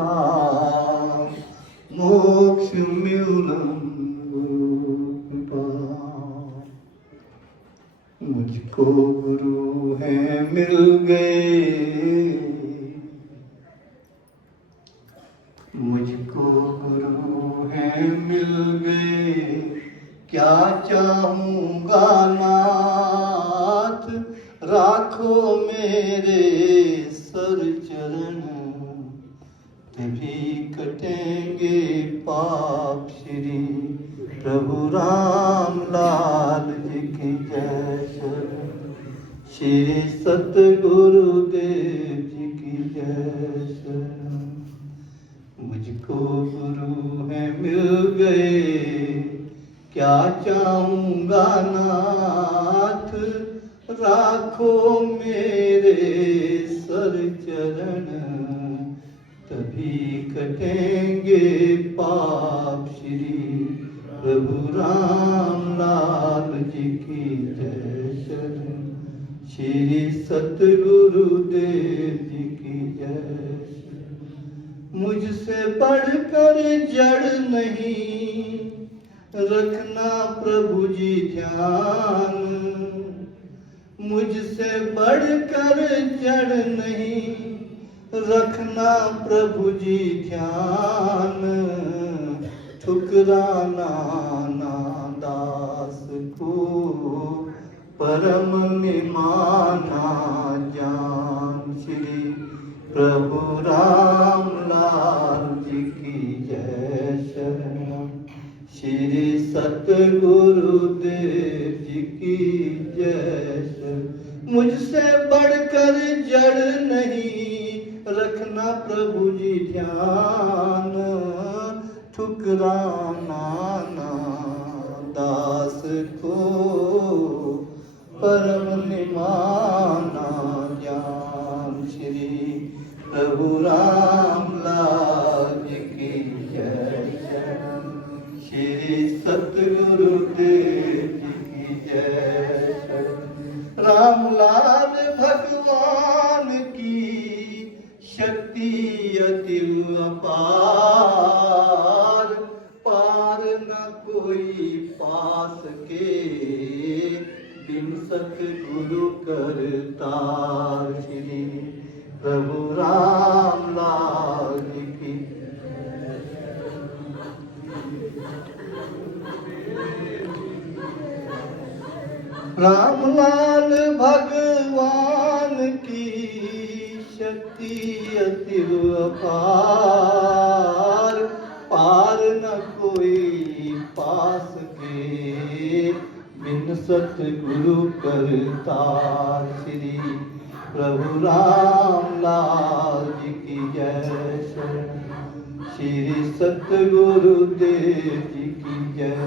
कृपा मोक्ष मिलन कृपा। मुझको गुरु है मिल गए, मुझको गुरु है मिल गए, क्या चाहूँगा नाथ, राखो मेरे सर चरण, तभी कटेंगे पाप। श्री प्रभु राम लाल जी की जय, श्री सतगुरुदेव जी की जय। मुझको गुरु है मिल गए, क्या चाहूँगा नाथ, राखो मेरे सर चरण, तभी कटेंगे पाप। श्री प्रभु राम लाल जी की जय, श्री सतगुरुदेव जी की जय। मुझसे बढ़कर जड़ नहीं, रखना प्रभु जी ध्यान, मुझसे बढ़कर जड़ नहीं, रखना प्रभु जी ध्यान, ठुकराना ना दास को, परम निमाना जान। श्री प्रभु राम लाल जी की जय, श्री सतगुरुदेव जी की जय। मुझसे बढ़कर जड़ नहीं, रखना प्रभु जी ध्यान, ठुकराना ना दास को, परम निमाना ज्ञान। श्री प्रभु राम लाल जी की जय, श्री सतगुरुदेव जी की जय। रामलाल भगवान की शक्ति अति अपार, पार न कोई पा सके, बिन सतगुरु करतार। श्री प्रभु राम लाल जी की। रामलाल भगवान की शक्ति अति अपार, पार न कोई पा सके, बिन सतगुरु करतार। श्री प्रभु राम लाल जी की जय, श्री सतगुरुदेव जी की जय।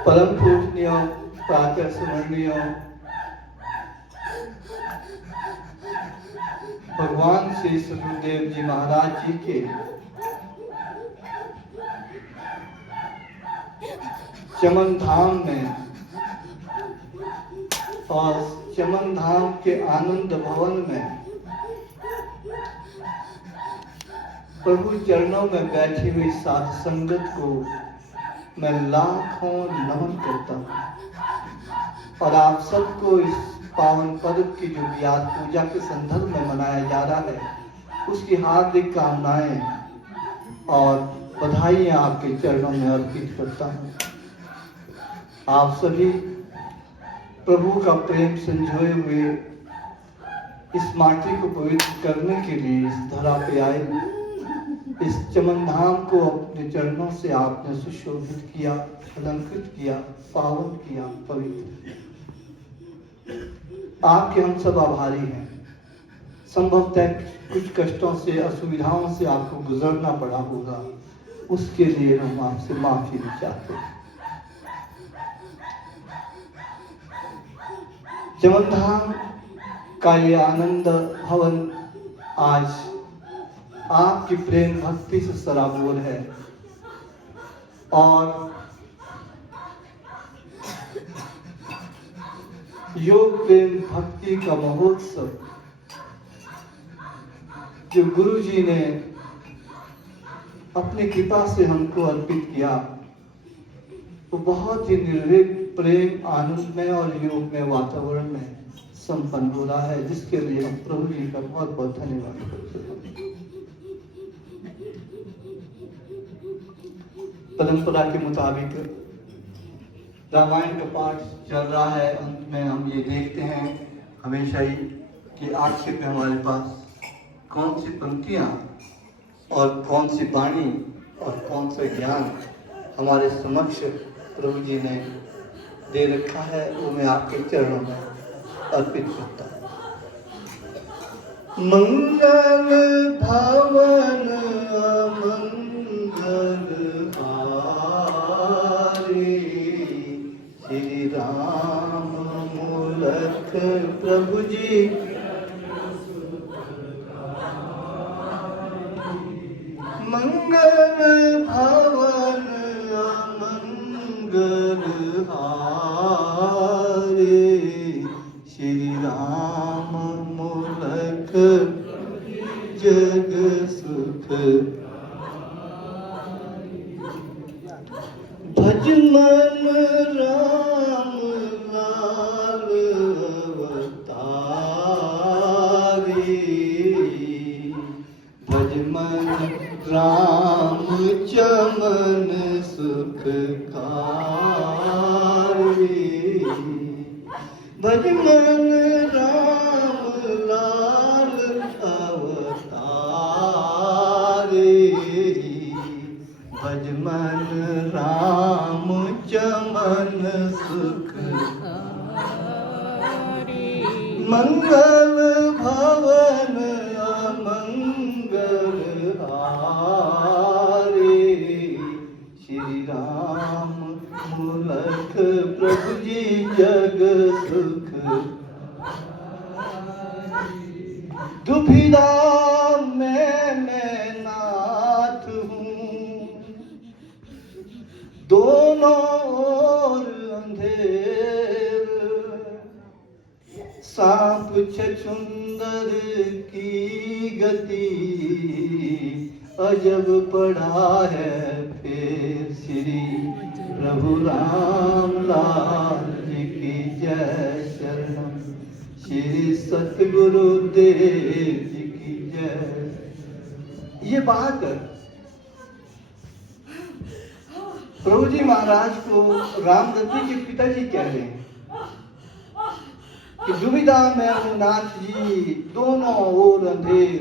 परम पूजनीय प्रातः स्मरणीय भगवान श्री सतगुरुदेव जी महाराज जी के चमन धाम में और चमन धाम के आनंद भवन में प्रभु चरणों में बैठी हुई साध संगत को मैं लाखों नमन करता हूँ। और आप सबको इस पावन पर्व की जो व्यास पूजा के संदर्भ में मनाया जा रहा है, उसकी हार्दिक कामनाएं और बधाइयां आपके चरणों में अर्पित करता हूँ। आप सभी प्रभु का प्रेम संजोए हुए इस माटी को पवित्र करने के लिए इस धरा पे आए। इस चमन धाम को अपने चरणों से आपने सुशोभित किया, अलंकृत किया, पावन किया, पवित्र। आपके हम सब आभारी हैं। संभवतः कुछ कष्टों से, असुविधाओं से आपको गुजरना पड़ा होगा, उसके लिए हम आपसे माफी भी चाहते हैं। चमन धाम का ये आनंद भवन आज आपकी प्रेम भक्ति से सराबोर है और योग प्रेम भक्ति का महोत्सव जो गुरु जी ने अपनी कृपा से हमको अर्पित किया, वो बहुत ही निर्विघ्न प्रेम आनंदमय और योगमय वातावरण में संपन्न हो रहा है, जिसके लिए हम प्रभु जी का बहुत बहुत धन्यवाद करते हैं। परंपरा के मुताबिक रामायण का पाठ चल रहा है। अंत में हम ये देखते हैं हमेशा ही कि आखिर में हमारे पास कौन सी पंक्तियाँ और कौन सी वाणी और कौन सा ज्ञान हमारे समक्ष प्रभु जी ने दे रखा है, वो मैं आपके चरणों में अर्पित करता हूँ। मंगल भवन अमंगल हारी, श्री राम मूलक प्रभु जी मंगल भवन अमंगल हारी, श्री राम मूलक जग सुख भज मन राम लाल अवतारी, भज मन राम चमन सुखकारी, भज मन राम लाल अवतारी, भज मन राम चमन सुखकारी, मंगल भवन अमंगल हारी, श्री राम मूलक प्रभु जी जग सुख दुविधा मैं नाथ हूँ, दोनों ओर अंधेर, सांप छछुंदर की गति, अजब पड़ा है फिर, श्री प्रभु राम लाल जी की जय, शरणम श्री सतगुरु देव जी की जय। ये बात प्रभु जी महाराज को रामदत्ती के पिताजी कह रहे हैं कि दुविधा में हूं नाथ जी, दोनों ओर अंधेर,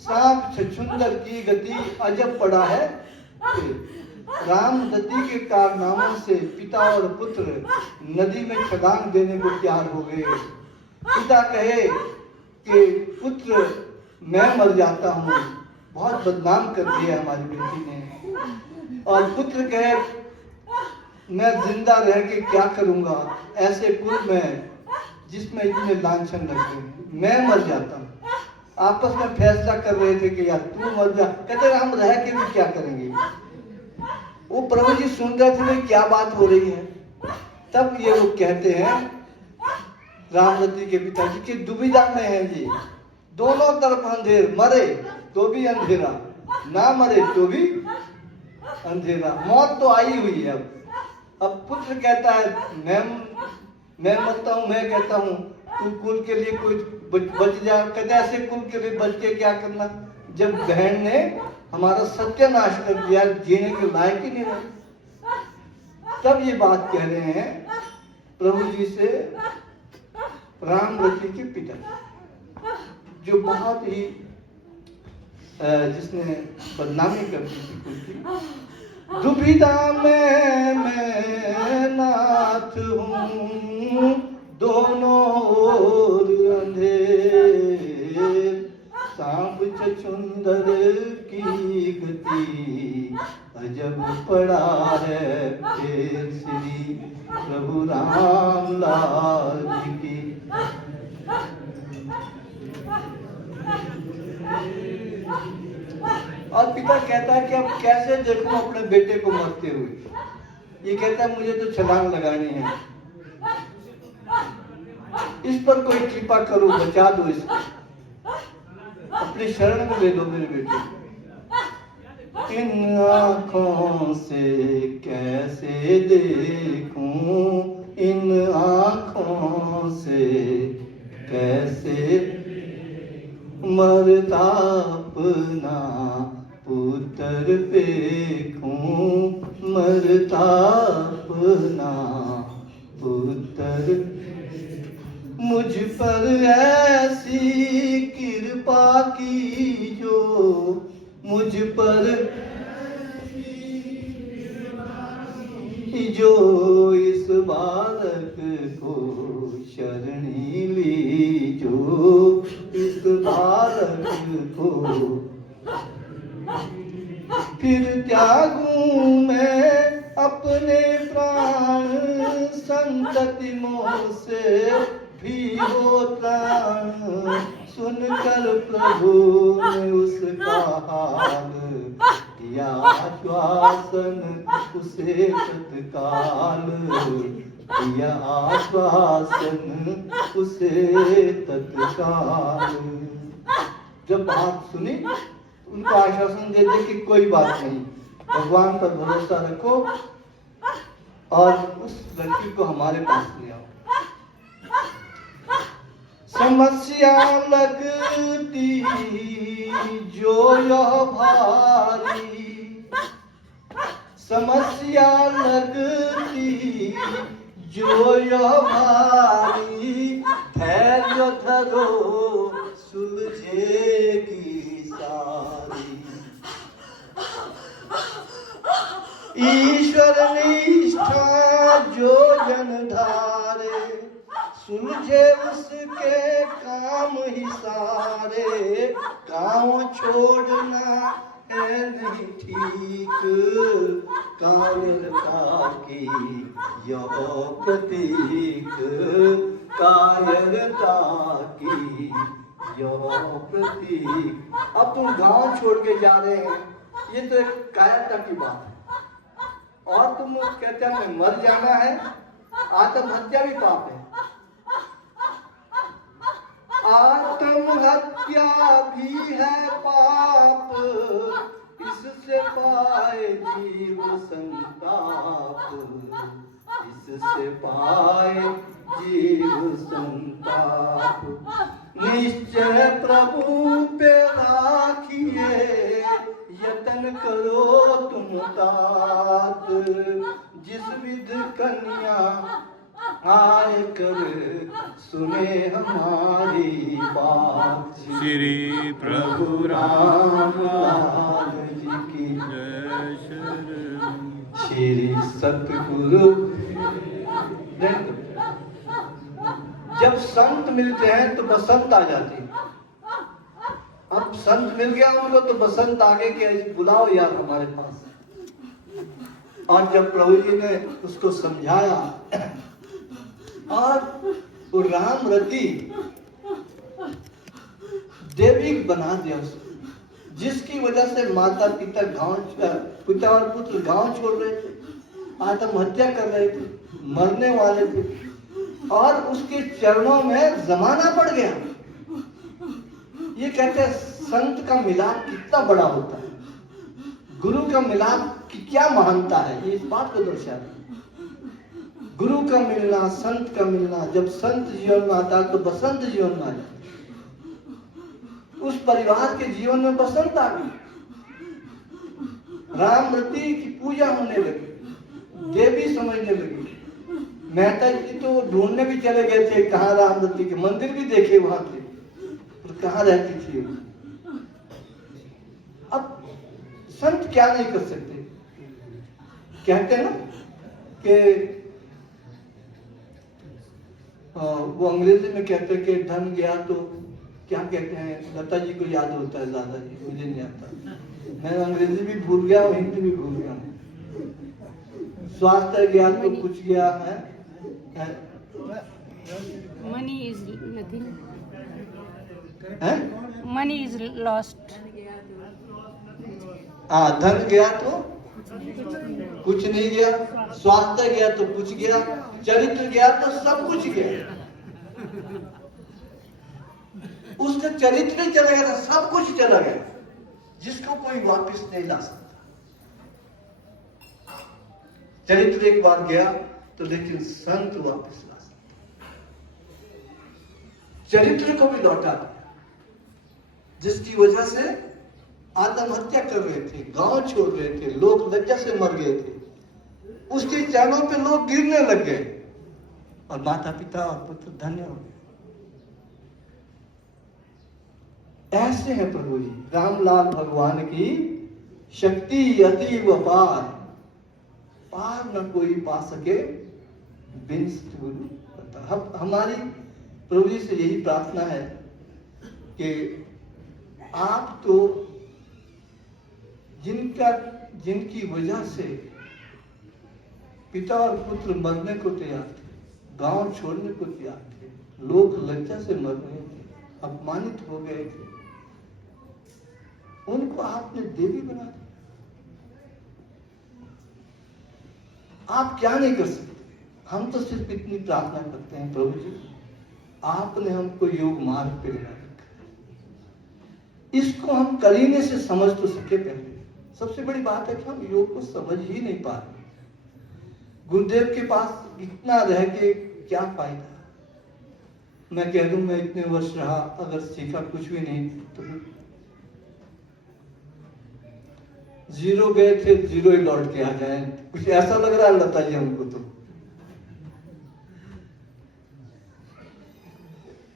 सांप छछुंदर की गति, अजब पड़ा है। रामदत्ती के कारनामों से पिता और पुत्र नदी में छलांग देने को तैयार हो गए। पिता कहे कि पुत्र मैं मर जाता हूँ, बहुत बदनाम कर दिया हमारी बेटी ने, और पुत्र कहे मैं जिंदा रह के क्या करूंगा ऐसे कुल में जिसमें इतने लांछन लगते हैं, मैं मर जाता हूँ। आपस में फैसला कर रहे थे कि यार तू मर जा, कहते हम रह के भी क्या करेंगे। वो प्रभु जी सुन रहे थे क्या बात हो रही है। तब ये लोग कहते हैं रामदत्ती के पिताजी की दुविधा में है जी, दोनों तरफ अंधेर, मरे तो भी अंधेरा, ना मरे तो भी अंधेरा, मौत तो आई हुई है। अब पुत्र कहता है मैं मरता हूँ, मैं कहता हूँ तू कुल के लिए कुछ बच जा, कहते ऐसे कुल के लिए बच के क्या करना, जब बहन ने हमारा सत्यानाश कर दिया, जीने के लायक ही नहीं रहे। तब ये बात कह रहे हैं प्रभु जी से रामदत्ती के पिता, जो बहुत ही जिसने बदनामी कर दी थी कुल की। दुविधा में मैं नाथ हूँ, दोनों ओर अंधेर, सांप छछुंदर की गति, अजब पड़ा है फिर, श्री प्रभु राम लाल जी की पिता कहता है कि अब कैसे देखूं अपने बेटे को मरते हुए। ये कहता है मुझे तो छलांग लगानी है, इस पर कोई कृपा करो, बचा दो इसको, अपनी शरण में ले लो मेरे बेटे। इन आँखों से कैसे देखूं, इन आँखों से कैसे मरता अपना पुत्र देखूं, मरता अपना पुत्र। मुझ पर ऐसी कृपा की जो, मुझ पर जो इस बालक को शरणी ली, जो इस बालक को फिर त्यागूं मैं अपने प्राण, संतति मोह से भी हो त्राण। सुनकर प्रभु ने उसका हाल दिया आश्वासन, उसे तत्काल दिया आश्वासन, उसे तत्काल। जब बात सुनी उनको आश्वासन दे दे कि कोई बात नहीं, भगवान पर भरोसा रखो और उस लड़की को हमारे पास ले आओ। समस्या लगती जो यह भारी, समस्या लगती जो यह भारी, धैर्य धरो सुलझेगी सारी। ईश्वर निष्ठा जो जन धारे, सुलझे उसके काम ही सारे। गाँव छोड़ना है नहीं ठीक, कायरता की यह प्रतीक, कायरता की यह प्रतीक। अब तुम गांव छोड़ के जा रहे हैं, ये तो एक कायरता की बात है। और तुम कहते हैं हमें मर जाना है, आत्महत्या भी पाप है। आत्महत्या भी है पाप, इससे पाए जीव संताप, इससे पाए जीव संताप। निश्चय प्रभु पे राखिए, यतन करो तुम तात। जिस विध कन्या आए कर सुने हमारी बात। श्री प्रभु रामलाल जी की जय शरण। श्री सतगुरु। जब संत मिलते हैं तो बसंत आ जाती है। अब संत मिल गया उनको तो बसंत आगे के बुलाओ यार हमारे पास। और जब प्रभु जी ने उसको समझाया और वो राम रति देवी बना दिया उसको, जिसकी वजह से माता पिता पिता और पुत्र गांव छोड़ रहे थे, आत्महत्या कर रहे थे, मरने वाले थे, और उसके चरणों में जमाना पड़ गया। ये कहते हैं संत का मिलाप कितना बड़ा होता है, गुरु का मिलाप की क्या महानता है, ये इस बात को दर्शाता है। गुरु का मिलना, संत का मिलना, जब संत जीवन में आता है तो बसंत जीवन में आ जाता है। उस परिवार के जीवन में बसंत आ गई। राम रति की पूजा होने लगी, देवी समझने लगी। मेहता जी तो ढूंढने भी चले गए थे, कहाँ राम रति के मंदिर भी देखे वहां थे, तो कहाँ रहती थी। अब संत क्या नहीं कर सकते, कहते हैं ना कि वो अंग्रेजी में कहते हैं कि धन गया तो क्या कहते हैं, लता जी को याद होता है ज्यादा, जी मुझे नहीं आता, मैं अंग्रेजी भी भूल गया और हिंदी भी भूल गया। स्वास्थ्य गया तो कुछ गया है, मनी इज नथिंग, है? मनी इज लॉस्ट, धन गया तो कुछ नहीं गया, स्वास्थ्य गया तो कुछ गया, चरित्र गया तो सब कुछ गया। उसका चरित्र ही चला गया था, सब कुछ चला गया, जिसको कोई वापस नहीं ला सकता। चरित्र एक बार गया तो लेकिन संत वापस ला सकता। चरित्र को भी लौटा दिया, जिसकी वजह से आत्महत्या कर रहे थे, गांव छोड़ रहे थे, लोग लज्जा से मर गए थे, उसके चरणों पे लोग गिरने लग गए और माता पिता और पुत्र धन्य हो गए। ऐसे है प्रभु जी। रामलाल भगवान की शक्ति अतीव अपार, पार न कोई पा सके बिन गुरु बता। हमारी प्रभु जी से यही प्रार्थना है कि आप तो जिनकी वजह से पिता और पुत्र मरने को तैयार थे, गांव छोड़ने को तैयार थे, लोग लज्जा से मर रहे थे, अपमानित हो गए थे, उनको आपने देवी बना दिया। आप क्या नहीं कर सकते? हम तो सिर्फ इतनी प्रार्थना करते हैं, प्रभु जी आपने हमको योग मार्ग पे लगा रखा, इसको हम करीने से समझ तो सके। पहले सबसे बड़ी बात है कि हम योग को समझ ही नहीं पा रहे। गुरुदेव के पास इतना रह के क्या फायदा? मैं कह दूं मैं इतने वर्ष रहा, अगर सीखा कुछ भी नहीं तो जीरो गए थे, जीरो ही लौट के आ जाए, कुछ ऐसा लग रहा है लता जी हमको। तो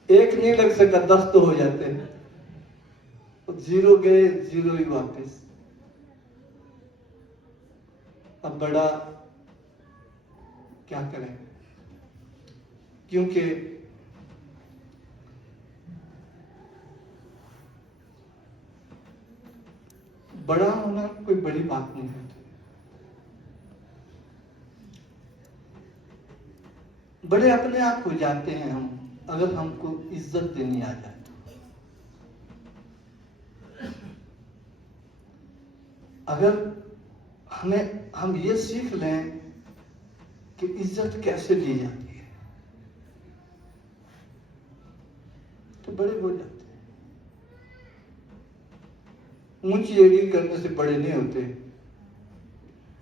एक नहीं लग सका, 10 तो हो जाते हैं। तो जीरो गए, जीरो ही वापस। अब बड़ा क्या करें, क्योंकि बड़ा होना कोई बड़ी बात नहीं है। बड़े अपने आप हो जाते हैं हम, अगर हमको इज्जत देनी आ जाए तो। अगर हम ये सीख लें कि इज्जत कैसे दी जाती है, तो बड़े हो जाते हैं। ऊंची एड़ी करने से बड़े नहीं होते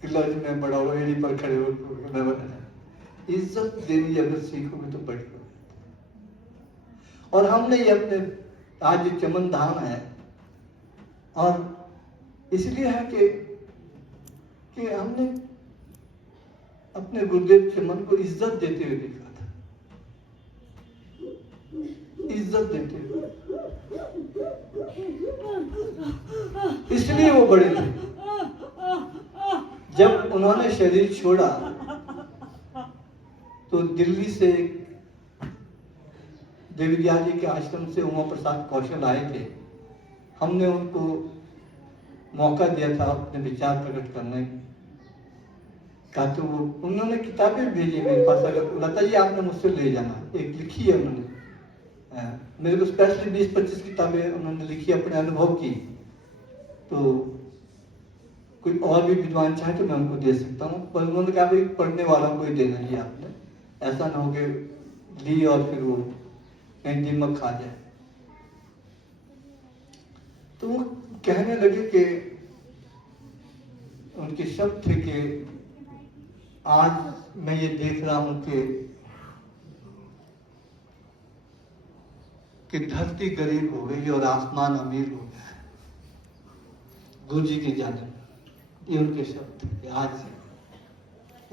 कि लज में बड़ा हो, एड़ी पर खड़े हो। इज्जत देनी अगर सीखोगे तो बड़े हो जाते। और हमने ये अपने आज ये चमन धाम है, और इसलिए है कि हमने अपने गुरुदेव चमन को इज्जत देते हुए देखा था, इज्जत देते हुए, इसलिए वो बड़े थे। जब उन्होंने शरीर छोड़ा तो दिल्ली से देवीदिया जी के आश्रम से उमा प्रसाद कौशल आए थे। हमने उनको मौका दिया था अपने विचार प्रकट करने का, तो उन्होंने किताबें भेजी मेरे पास। अगर लता जी आपने मुझसे ले जाना, एक लिखी है उन्होंने, मेरे को स्पेशली 20-25 किताबें उन्होंने लिखी अपने अनुभव की। तो कोई और भी विद्वान चाहे तो मैं उनको दे सकता हूँ, पर उन्होंने कहा भाई पढ़ने वालों को ही देना ही आपने, ऐसा ना हो कि ली और फिर वो कहीं दिमाग खा जाए। तो वो कहने लगे कि उनके शब्द थे कि आज मैं ये देख रहा हूं कि धरती गरीब हो गई और आसमान अमीर हो गया है। गुरु जी की जाने, ये उनके शब्द थे कि आज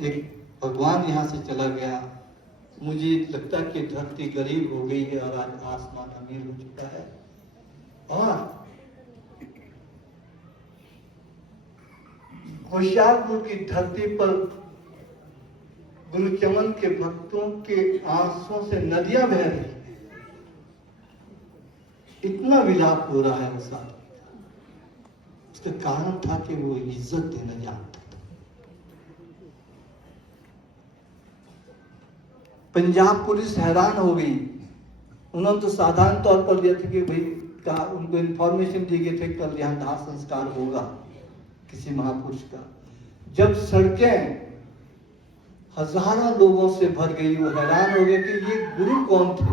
एक भगवान यहां से चला गया। मुझे लगता है कि धरती गरीब हो गई है और आज आसमान अमीर हो चुका है। और होशियारपुर की धरती पर गुरुचमन के भक्तों के आंसुओं से नदियां बह रही हैं। इतना विलाप हो रहा है उस आदमी का। उसका कारण था कि वो इज्जत देना जानता था। पंजाब पुलिस हैरान हो गई। उन्होंने तो साधारण तौर पर लिया था कि भाई उनको इंफॉर्मेशन दी गई थी कल यहाँ दाह संस्कार होगा, किसी महापुरुष का। जब सड़कें हजारों लोगों से भर गई, वो हैरान हो गए कि ये गुरु कौन थे।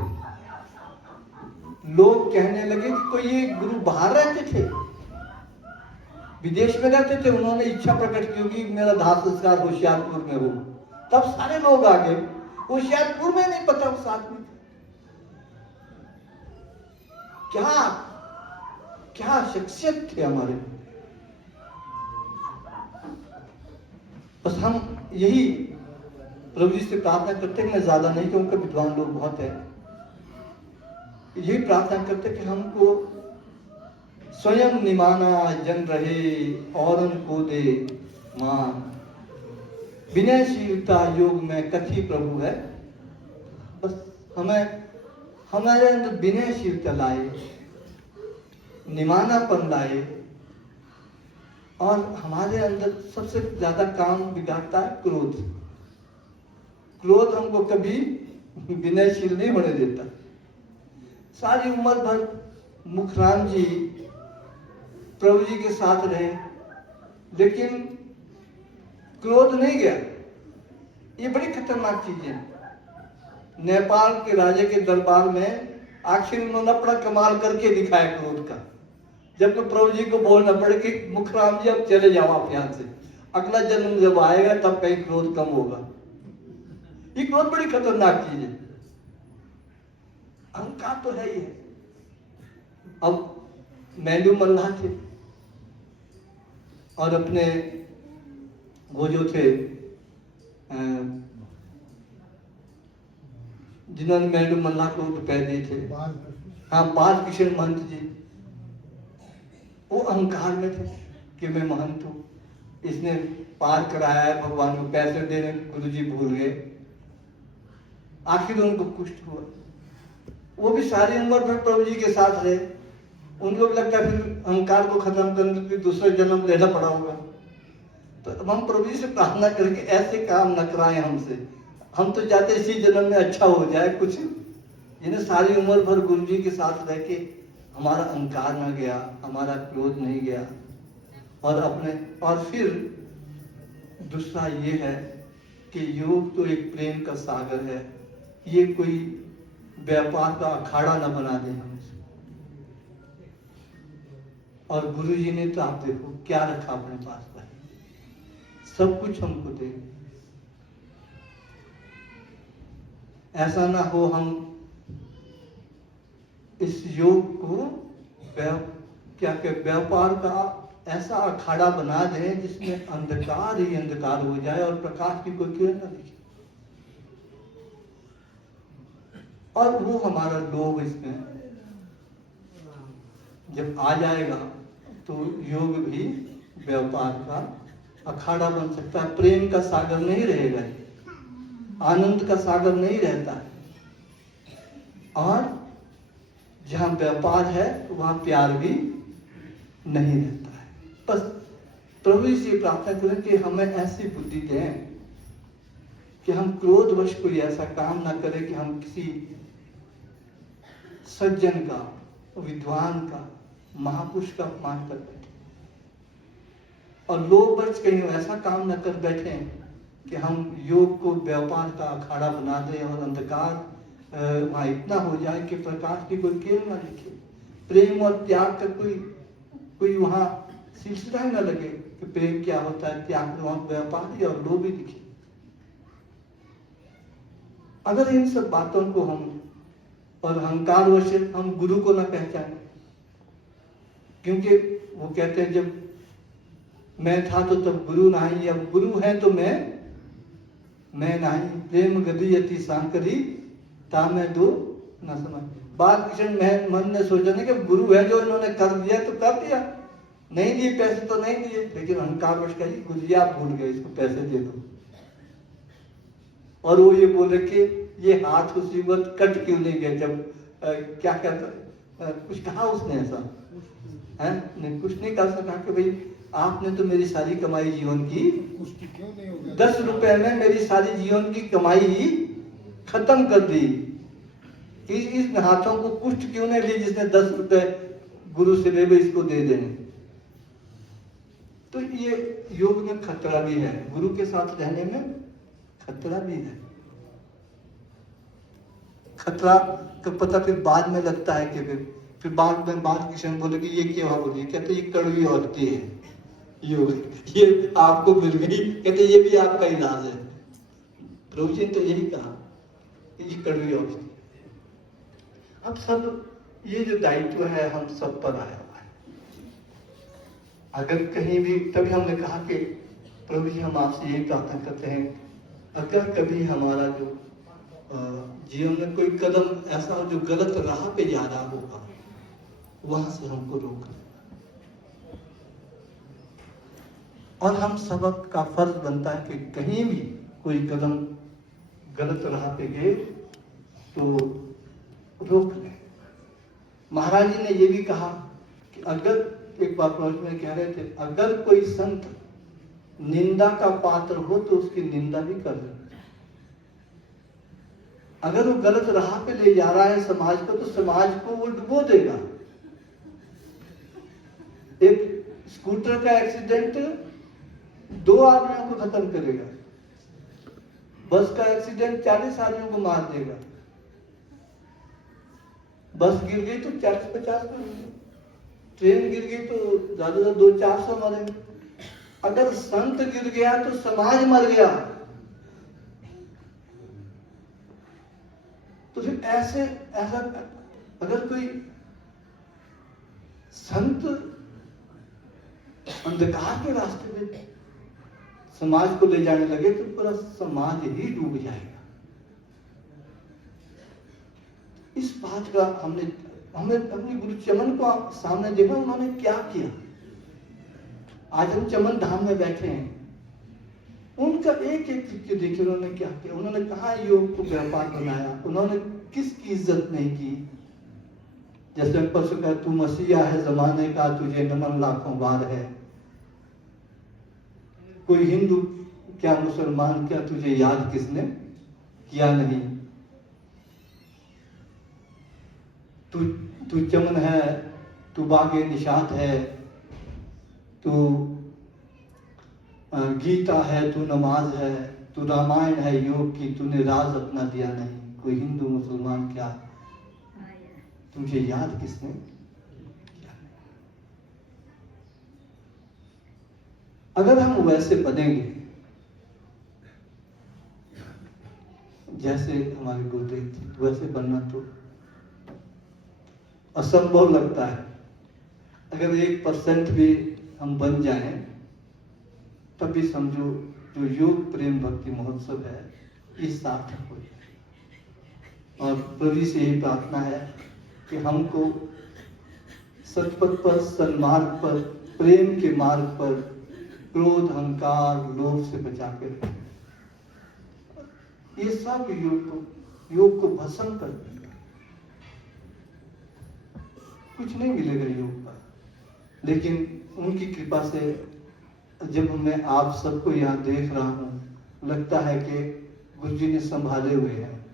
लोग कहने लगे कि कोई ये गुरु बाहर रहते थे, विदेश में रहते थे, उन्होंने इच्छा प्रकट की होगी मेरा दाह संस्कार होशियारपुर में हो। तब सारे लोग आ गए, होशियारपुर में नहीं पता उस आदमी को। क्या क्या शख्सियत थे हमारे। बस हम यही प्रभु जी से प्रार्थना करते हैं, मैं ज्यादा नहीं क्योंकि विद्वान लोग बहुत है, यही प्रार्थना करते कि हमको स्वयं निमाना जन रहे और को दे मान, विनयशीलता योग में कथी प्रभु है। बस हमें हमारे अंदर विनयशीलता लाए, निमानापन लाए, और हमारे अंदर सबसे ज्यादा काम बिगाड़ता है क्रोध। क्रोध हमको कभी विनयशील नहीं होने देता। सारी उम्र भर मुखराम जी प्रभु जी के साथ रहे, लेकिन क्रोध नहीं गया। ये बड़ी खतरनाक चीज है। नेपाल के राजा के दरबार में आखिर उन्होंने अपना कमाल करके दिखाया क्रोध का, जबकि प्रभु जी को बोलना पड़े कि मुखराम जी अब चले जाओ आप यहाँ से, अगला जन्म जब आएगा तब कहीं क्रोध कम होगा। ये क्रोध बड़ी खतरनाक चीज है। अहंकार तो है ही है। अब मैंडू मल्लाह थे और अपने वो जो थे जिन्होंने मैंडू मल्लाह को रुपए दिए थे, हाँ बाल किशन महंत जी, वो अहंकार में थे कि मैं महंत हूँ, इसने पार कराया है भगवान को, पैसे देने गुरु जी भूल गए। आखिर उनको कुष्ठ हुआ। वो भी सारी उम्र भर प्रभु जी के साथ रहे। उनको भी लगता है फिर अहंकार को खत्म करने के लिए दूसरा जन्म लेना पड़ा होगा। तो अब हम प्रभु जी से प्रार्थना करके ऐसे काम न कराएं हमसे। हम तो चाहते इसी जन्म में अच्छा हो जाए कुछ, जिन्हें सारी उम्र भर गुरु जी के साथ रह के हमारा अहंकार न गया, हमारा क्रोध नहीं गया। और फिर दूसरा ये है कि योग तो एक प्रेम का सागर है, ये कोई व्यापार का अखाड़ा न बना दे हमसे। और गुरु जी ने तो आप देखो क्या रखा अपने पास पर, सब कुछ हमको दे। ऐसा ना हो हम इस योग को व्यापार का ऐसा अखाड़ा बना दें जिसमें अंधकार ही अंधकार हो जाए और प्रकाश की कोई किरण न दिखे। और वो हमारा लोभ इसमें जब आ जाएगा तो योग भी व्यापार का अखाड़ा बन सकता है। प्रेम का सागर नहीं रहेगा, आनंद का सागर नहीं रहता है। और जहां व्यापार है वहां प्यार भी नहीं रहता है। बस प्रभु जी से प्रार्थना करें कि हमें ऐसी बुद्धि दें कि हम क्रोधवश कोई ऐसा काम ना करें कि हम किसी सज्जन का, विद्वान का, महापुरुष का अपमान कर बैठे, और लोभवश कहीं ऐसा काम न कर बैठे कि हम योग को व्यापार का अखाड़ा बना दें और अंधकार वहां इतना हो जाए कि प्रकाश की कोई किरण न दिखे। प्रेम और त्याग का कोई वहां सिलसिला ही न लगे कि प्रेम क्या होता है, त्याग वहां व्यापार ही और लोभ ही दिखे। अगर इन सब बातों को हम और अहंकार वश हम गुरु को न पहचाने, क्योंकि वो कहते हैं जब मैं था तो तब गुरु नहीं, अब गुरु है तो मैं नहीं। प्रेम गति यति सांकरी ता मैं दो न समझ। बाल किशन मन ने सोचा नहीं कि गुरु है, जो इन्होंने कर दिया तो कर दिया, नहीं दिए पैसे तो नहीं दिए, लेकिन अहंकार वश का गुरु जी आप भूल गए, इसको पैसे दे दो। और वो ये बोले कि ये हाथ उसी वक्त कट क्यों नहीं गया, जब क्या कहता कुछ कहा उसने ऐसा है नहीं, कुछ नहीं कर सका कि भाई आपने तो मेरी सारी कमाई जीवन की 10 रुपए में मेरी सारी जीवन की कमाई ही खत्म कर दी। इस हाथों को कुष्ठ क्यों नहीं ली जिसने 10 रुपए गुरु से ले इसको दे देने। तो ये योग में खतरा भी है, गुरु के साथ रहने में खतरा भी है। खतरा तो पता फिर बाद में लगता है कि फिर बाद में बात किशन बोले कि ये क्या बोली, कहते ये कड़वी होती है योग, ये आपको मिल गई, कहते ये भी आपका इलाज है। प्रभु जी ने तो यही कहा कि ये कड़वी औषधि। अब सब ये जो दायित्व है हम सब पर आया हुआ है। अगर कहीं भी, तभी हमने कहा कि प्रभु जी हम आपसे यही प्रार्थना करते हैं, अगर कभी हमारा जो जीवन में कोई कदम ऐसा हो जो गलत राह पे जा रहा होगा, वहां से हमको रोकना। और हम सबक का फर्ज बनता है कि कहीं भी कोई कदम गलत राह पे गए तो रोक लें। महाराज जी ने ये भी कहा कि अगर, एक बार प्रवचन में कह रहे थे, अगर कोई संत निंदा का पात्र हो तो उसकी निंदा भी कर ले। अगर वो गलत राह पे ले जा रहा है समाज को, तो समाज को वो डुबो देगा। एक स्कूटर का एक्सीडेंट 2 आदमियों को खत्म करेगा, बस का एक्सीडेंट 40 आदमियों को मार देगा। बस गिर गई तो 40-50 मरेंगे, ट्रेन गिर गई तो ज्यादा 200-400 मरेंगे। अगर संत गिर गया तो समाज मर गया। तो फिर ऐसा अगर कोई संत अंधकार के रास्ते में समाज को ले जाने लगे तो पूरा समाज ही डूब जाएगा। इस बात का हमने अपने गुरु चमन को सामने देखा, उन्होंने क्या किया। आज हम चमन धाम में बैठे हैं, उनका एक एक कृत्य देखिए उन्होंने क्या किया। उन्होंने कहा योग को व्यापार बनाया, उन्होंने किसकी इज्जत नहीं की। जैसे परसों कहा, तू मसीहा है जमाने का, तुझे नमन लाखों बार है। कोई हिंदू क्या, मुसलमान क्या, तुझे याद किसने किया नहीं। तू चमन है, तू बागे निशात है, तू गीता है, तू नमाज है, तू रामायण है योग की, तूने राज अपना दिया नहीं। कोई हिंदू मुसलमान क्या, तुझे याद किसने किया नहीं। अगर हम वैसे बनेंगे जैसे हमारे गुरुदेव थे, वैसे बनना तो असंभव लगता है। अगर 1% भी हम बन जाएं तभी समझो जो योग प्रेम भक्ति महोत्सव है ये सार्थक हो जाए। और प्रभु से यही प्रार्थना है कि हमको सतपथ पर, सन्मार्ग पर, प्रेम के मार्ग पर, क्रोध, अहंकार, लोभ से बचा के रखें। ये सब योग को भस्म कर देगा। कुछ नहीं मिलेगा योग पर, लेकिन उनकी कृपा से जब मैं आप सबको यहाँ देख रहा हूँ, लगता है कि गुरु जी ने संभाले हुए हैं।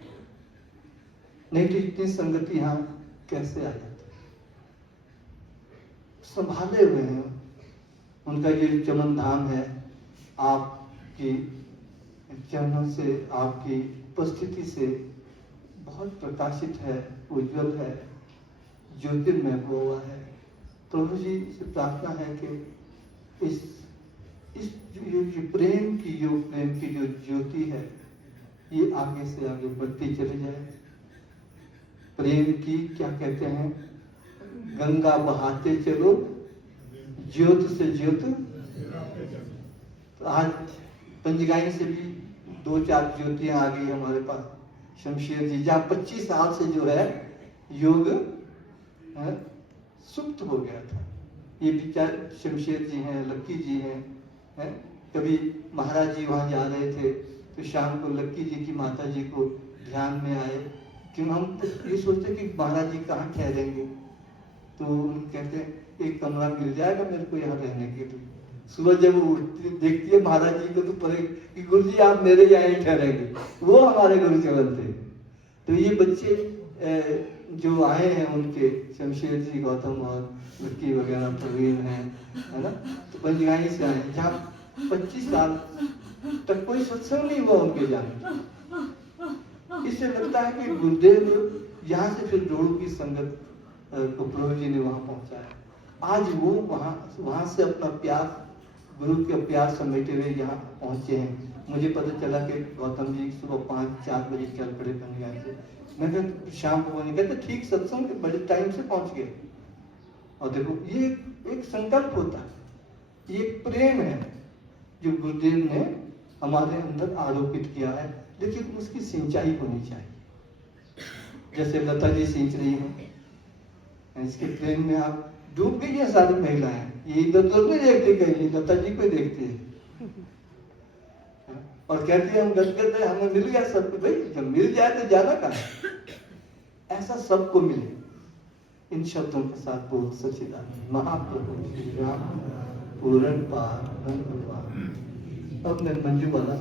नहीं तो इतनी संगति यहाँ कैसे आ जाती। संभाले हुए हैं। उनका ये चमन धाम है, आपकी चरणों से, आपकी उपस्थिति से बहुत प्रकाशित है, उज्जवल है, ज्योतिर्मय हुआ है। प्रभु जी से प्रार्थना है कि इस जो प्रेम की, योग प्रेम की जो ज्योति है, ये आगे से आगे बढ़ती चली जाए। प्रेम की क्या कहते हैं, गंगा बहाते चलो, ज्योत से ज्योत। तो आज पंचगाई से भी 2-4 ज्योतियां आ गई हमारे पास। शमशेर जी, जहाँ 25 साल से जो है योग सुप्त हो गया था। ये विचार शमशेर जी हैं, लक्की जी हैं। कभी महाराज जी वहाँ जा रहे थे तो शाम को लक्की जी की माता जी को ध्यान में आए, क्यों हम तो ये सोचते कि महाराज जी कहाँ ठहरेंगे। तो कहते एक कमरा मिल जाएगा मेरे को यहाँ रहने के लिए। सुबह जब वो उठती देखती है महाराज जी को तो परे कि गुरु जी आप मेरे यहाँ ही ठहरेंगे। वो हमारे गुरु चरण थे। तो ये बच्चे जो आए हैं उनके शमशेर जी, गौतम और विक्की वगैरह प्रवीण हैं, है ना, तो पंचगाई से आए, जहाँ 25 साल तक कोई सत्संग नहीं हुआ उनके जाने। इससे लगता है कि गुरुदेव यहाँ से फिर जोड़ू की संगत को प्रभु जी ने वहां पहुंचाया। आज वो वहां से अपना प्यार, गुरु का प्यार समेटे हुए यहाँ पहुंचे हैं। मुझे पता चला कि गौतम जी सुबह 5-4 बजे चल पड़े पंचगाई से। मैं फिर शाम को बोले, कहते ठीक सत्संग के बड़े टाइम से पहुंच गए। और देखो ये एक संकल्प होता है, ये एक प्रेम है जो गुरुदेव ने हमारे अंदर आरोपित किया है, लेकिन उसकी सिंचाई होनी चाहिए। जैसे लता जी सींच रही हैं, इसके प्रेम में आप डूब गई है सारी महिलाएं, ये इधर उधर नहीं देखती, कहीं लता जी को देखती है और कहती है हम गदगद है, हमें मिल गया सब। भाई जब मिल जाए तो जाना कहाँ, ऐसा सबको मिले। इन शब्दों के साथ बोल सच्चिदानंद महाप्रभु श्री राम पूर्ण पार ब्रह्म भगवान। अब मैं मंजू वाला